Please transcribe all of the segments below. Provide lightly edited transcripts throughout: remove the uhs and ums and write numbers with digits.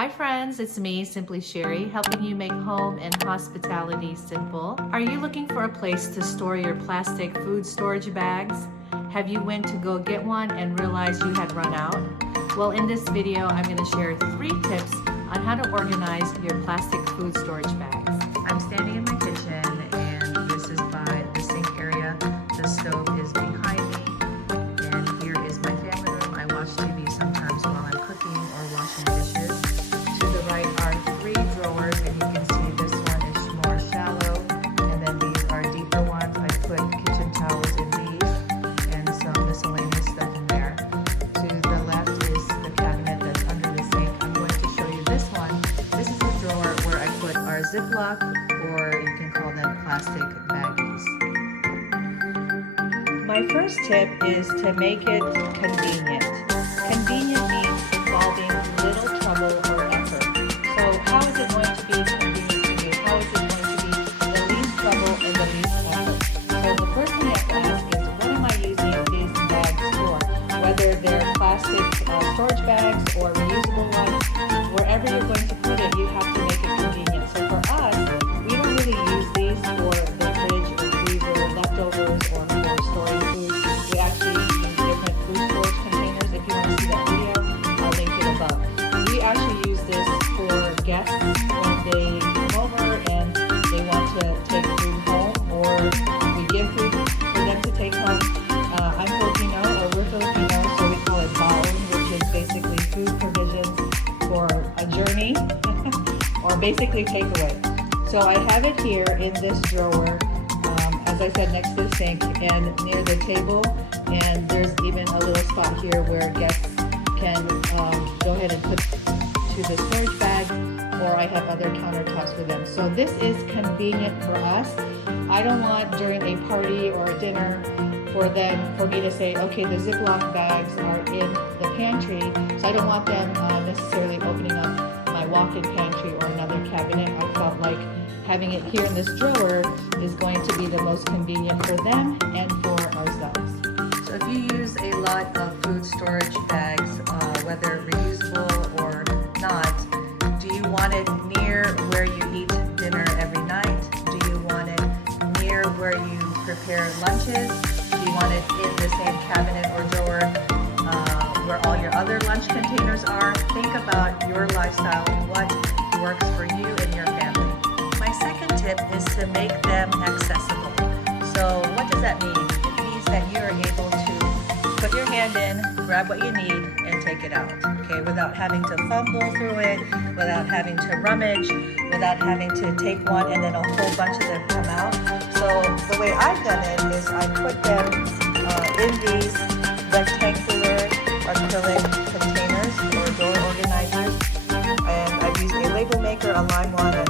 Hi friends, it's me, Simply Sherry, helping you make home and hospitality simple. Are you looking for a place to store your plastic food storage bags? Have you went to go get one and realized you had run out? Well, in this video, I'm going to share 3 tips on how to organize your plastic food storage bags. I'm standing in my kitchen and this is by the sink area. The stove is behind me and here is my family room. I watch TV sometimes while I'm cooking or washing dishes. To the right are 3 drawers, and you can see this one is more shallow, and then these are deeper ones. I put kitchen towels in these and some miscellaneous stuff in there. To the left is the cabinet that's under the sink. I'm going to show you this one. This is a drawer where I put our Ziploc, or you can call them plastic baggies. My first tip is to make it convenient. Convenient means involving little trouble or effort. So how is it going to be convenient to you? How is it going to be the least trouble and the least effort? So the first thing you have to ask is, what am I using these bags for? Whether they're plastic storage bags or reusable ones, wherever you're going to put it, you have to make it convenient. So for us, we don't really use these for the fridge or freezer, leftovers, or for storing food. We actually use different food storage containers. If you want to see that video, I'll link it above. We actually use this for guests when they come over and they want to take food home, or we give food for them to take home. I'm Filipino, or we're Filipino, so we call it baon, which is basically food provisions for a journey, or basically takeaway. So I have it here in this drawer, as I said, next to the sink and near the table, and there's even a little spot here where guests can go ahead and put to the storage bag, or I have other countertops for them. So this is convenient for us. I don't want during a party or a dinner for me to say, okay, the Ziploc bags are in the pantry, so I don't want them necessarily opening up my walk-in pantry or another cabinet. I felt like having it here in this drawer is going to be the most convenient for them and for ourselves. So if you use a lot of food storage bags, whether reusable or not, do you want it near where you eat dinner every night? Do you want it near where you prepare lunches? Do you want it in the same cabinet or drawer where all your other lunch containers are? Think about your lifestyle and what works for you and your family. My second tip is to make them accessible. So what does that mean? It means that you are able to put your hand in, grab what you need, and take it out, okay, without having to fumble through it, without having to rummage, without having to take one and then a whole bunch of them come out. So the way I've done it is I put them in these rectangular acrylic containers or door organizers, and I've used a label maker, a lime one, and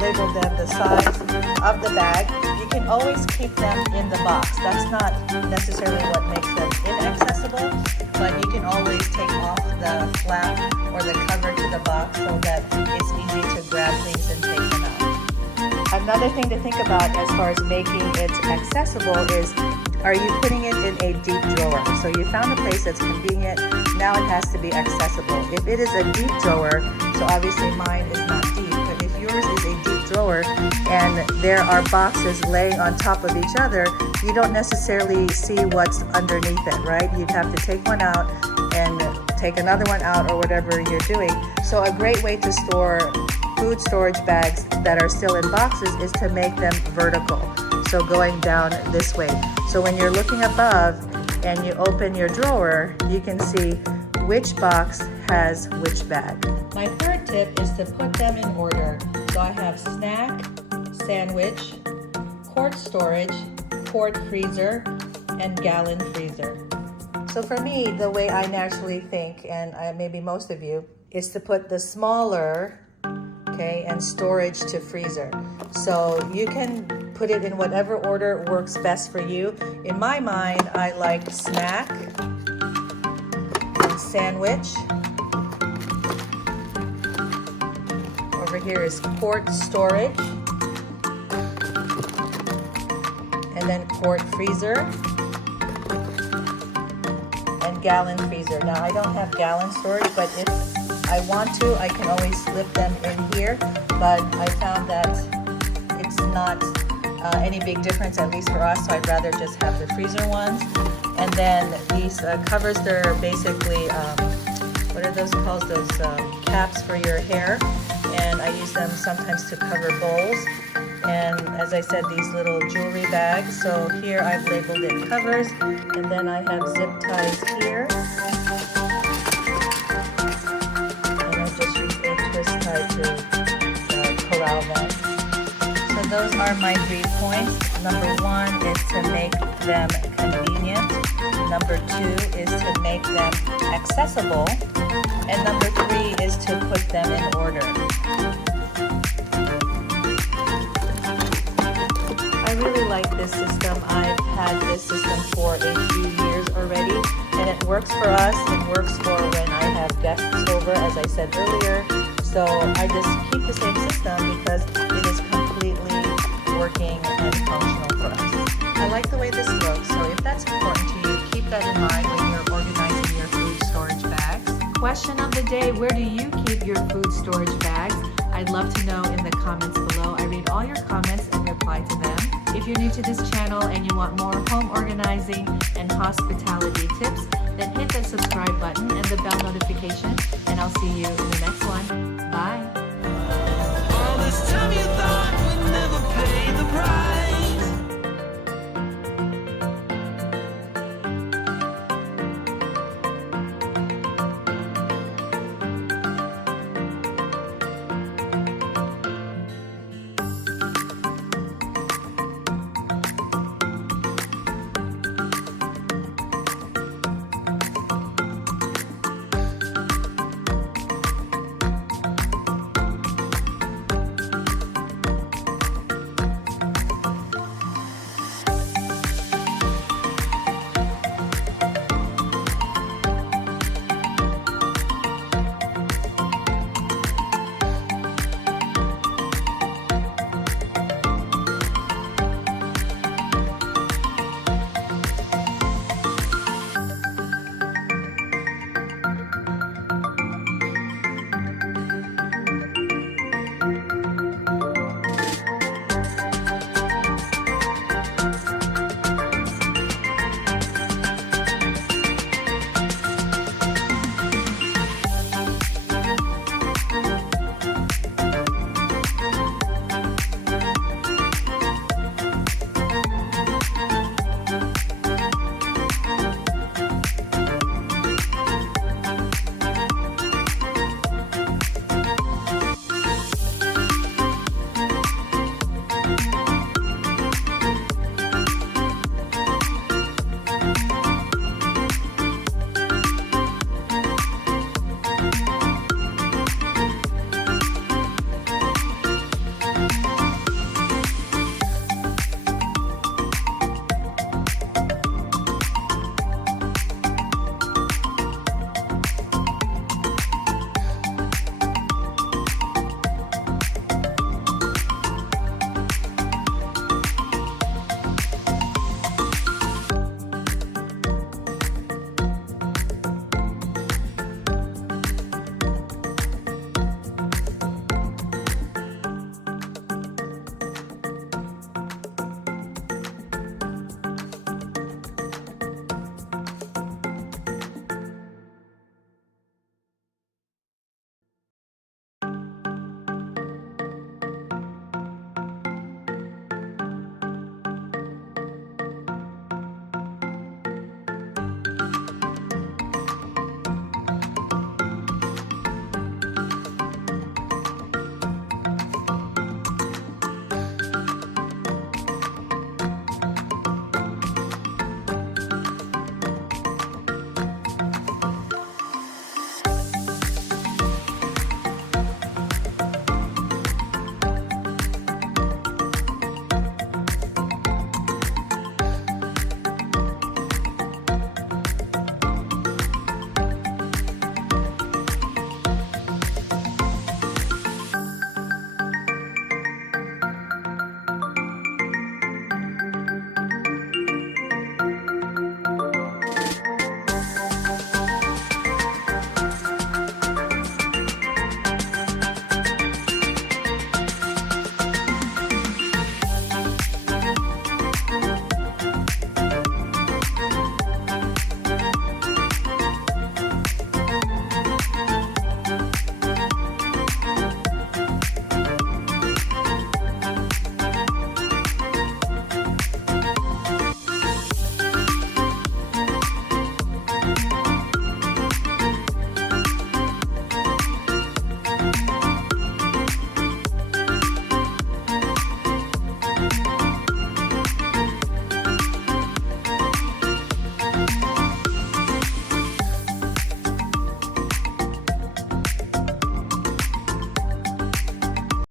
labeled them the size of the bag. You can always keep them in the box. That's not necessarily what makes them inaccessible, but you can always take off the flap or the cover to the box so that it's easy to grab things and take them out. Another thing to think about as far as making it accessible is, are you putting it in a deep drawer? So you found a place that's convenient, now it has to be accessible. If it is a deep drawer, so obviously mine is not deep, but if yours is a deep drawer and there are boxes laying on top of each other, you don't necessarily see what's underneath it, right? You'd have to take one out and take another one out, or whatever you're doing. So a great way to store food storage bags that are still in boxes is to make them vertical, so going down this way. So when you're looking above and you open your drawer, you can see which box has which bag. My third tip is to put them in order. So I have snack, sandwich, quart storage, quart freezer, and gallon freezer. So for me, the way I naturally think, and maybe most of you, is to put the smaller, okay, and storage to freezer. So you can put it in whatever order works best for you. In my mind, I like snack and sandwich. Over here is quart storage, and then quart freezer, and gallon freezer. Now I don't have gallon storage, but if I want to, I can always slip them in here, but I found that it's not any big difference, at least for us, so I'd rather just have the freezer ones. And then these covers, they're basically, what are those called? Those caps for your hair. And I use them sometimes to cover bowls. And as I said, these little jewelry bags. So here I've labeled it covers. And then I have zip ties here. And I just use a twist tie to corral them. So those are my 3 points. Number 1 is to make them convenient. Number 2 is to make them accessible. And number 3 is to put them in order. I really like this system. I've had this system for a few years already, and it works for us. It works for when I have guests over, as I said earlier. So I just keep the same system because it is completely working and functional for us. I like the way this looks, so if that's important to you, keep that in mind when you're organizing your food storage bags. Question of the day, where do you keep your food storage bags? I'd love to know in the comments below. I read all your comments and reply to them. If you're new to this channel and you want more home organizing and hospitality tips, then hit that subscribe button and the bell notification, and I'll see you in the next one. Bye!